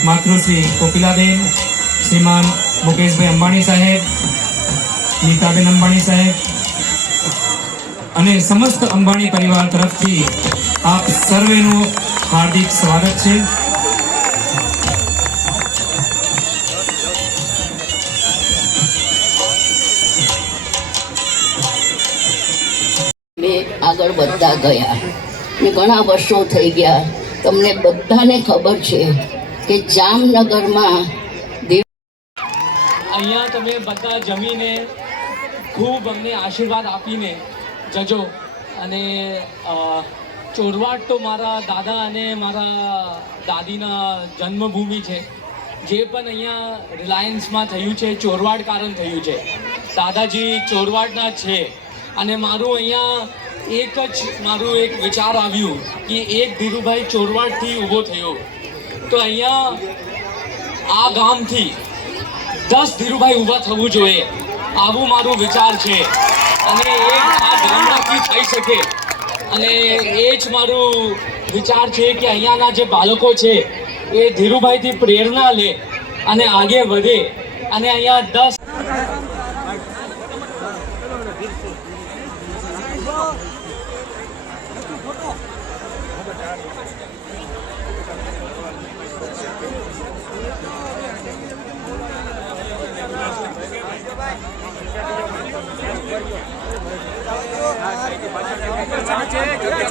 मातृश्री कोकिलाबेन, श्रीमान मुकेश भाई अंबाणी साहेब, नीताबेन अंबाणी साहेब अने समस्त अंबाणी परिवार तरफथी आप सर्वेનું हार्दिक स्वागत है। આગળ વધતા ગયા ને ઘણા વર્ષો થઈ ગયા। તમને બધાને ખબર છે કે જામનગરમાં અહીંયા તમે બધા જમીને ખૂબ અમને આશીર્વાદ આપીને જજો। અને ચોરવાડ તો મારા દાદા અને મારા દાદીના જન્મભૂમિ છે। જે પણ અહીંયા રિલાયન્સમાં થયું છે ચોરવાડ કારણ થયું છે। દાદાજી ચોરવાડના છે અને મારું અહીંયા મારું એક વિચાર આવ્યું કે એક ધીરુભાઈ ચોરવાડથી ઊભો થયો તો અહીંયા આ ગામથી 10 ધીરુભાઈ ઊભા થવું જોઈએ, આવું મારું વિચાર છે। અને એ આ ગામમાંથી થઈ શકે અને એ જ મારું વિચાર છે કે અહીંયાના જે બાળકો છે એ ધીરુભાઈથી પ્રેરણા લે અને આગે વધે અને અહીંયા 10 थोड़ा